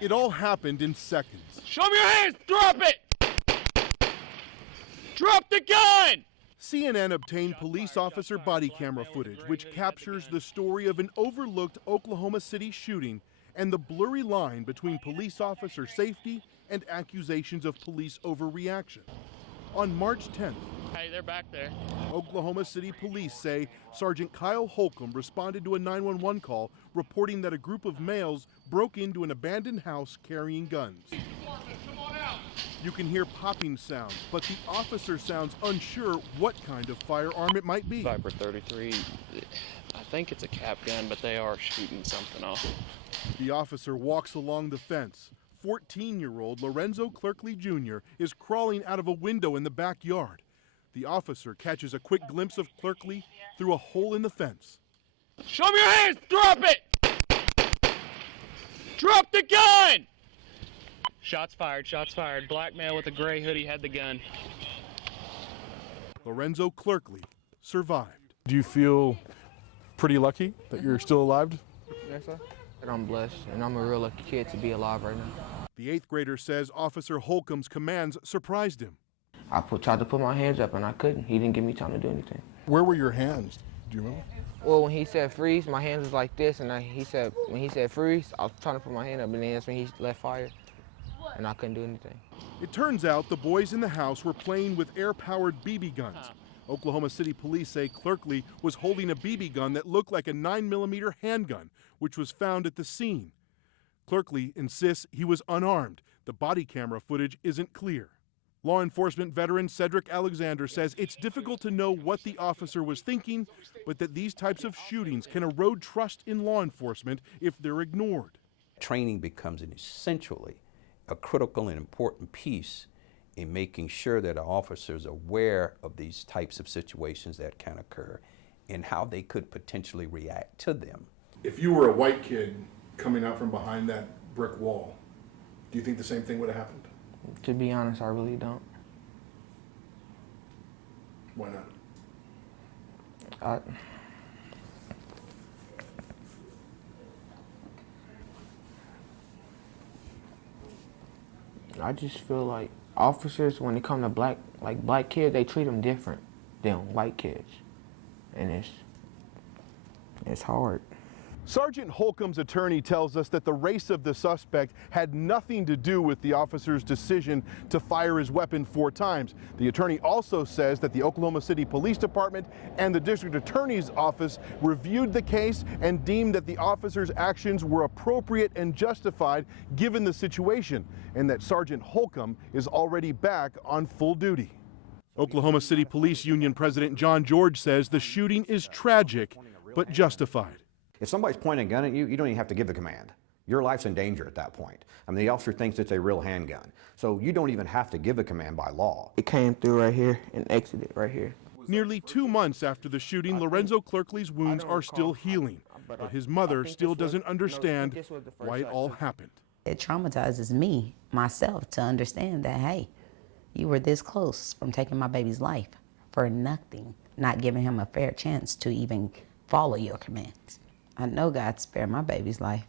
It all happened in seconds. Show me your hands! Drop it! Drop the gun! CNN obtained police officer body camera footage, which captures the story of an overlooked Oklahoma City shooting and the blurry line between police officer safety and accusations of police overreaction. On March 10th, Hey, they're back there. Oklahoma City police say Sergeant Kyle Holcomb responded to a 911 call reporting that a group of males broke into an abandoned house carrying guns. You can hear popping sounds, but the officer sounds unsure what kind of firearm it might be. Viper 33, I think it's a cap gun, but they are shooting something off. The officer walks along the fence. 14-year-old Lorenzo Clerkley Jr. is crawling out of a window in the backyard. The officer catches a quick glimpse of Clerkley through a hole in the fence. Show me your hands! Drop it! Drop the gun! Shots fired, shots fired. Black male with a gray hoodie had the gun. Lorenzo Clerkley survived. Do you feel pretty lucky that you're still alive? Yes, sir. And I'm blessed, and I'm a real lucky kid to be alive right now. The 8th grader says Officer Holcomb's commands surprised him. I tried to put my hands up, and I couldn't. He didn't give me time to do anything. Where were your hands? Do you remember? Well, when he said freeze, my hands was like this, and when he said freeze, I was trying to put my hand up, and then that's when he let fire, and I couldn't do anything. It turns out the boys in the house were playing with air-powered BB guns. Oklahoma City police say Clerkley was holding a BB gun that looked like a 9mm handgun, which was found at the scene. Clerkley insists he was unarmed. The body camera footage isn't clear. Law enforcement veteran Cedric Alexander says it's difficult to know what the officer was thinking, but that these types of shootings can erode trust in law enforcement if they're ignored. Training becomes essentially a critical and important piece in making sure that our officers are aware of these types of situations that can occur and how they could potentially react to them. If you were a white kid coming out from behind that brick wall, do you think the same thing would have happened? To be honest, I really don't. Why not? I just feel like officers, when it comes to black kids, they treat them different than white kids, and it's hard. Sergeant Holcomb's attorney tells us that the race of the suspect had nothing to do with the officer's decision to fire his weapon 4 times. The attorney also says that the Oklahoma City Police Department and the district attorney's office reviewed the case and deemed that the officer's actions were appropriate and justified given the situation, and that Sergeant Holcomb is already back on full duty. Oklahoma City Police Union President John George says the shooting is tragic but justified. If somebody's pointing a gun at you, you don't even have to give the command. Your life's in danger at that point. I mean, the officer thinks it's a real handgun. So you don't even have to give a command by law. It came through right here and exited right here. Nearly 2 months after the shooting, Lorenzo Clerkley's wounds are still healing, but his mother still doesn't understand why it all happened. It traumatizes me, myself, to understand that, hey, you were this close from taking my baby's life for nothing, not giving him a fair chance to even follow your commands. I know God spared my baby's life.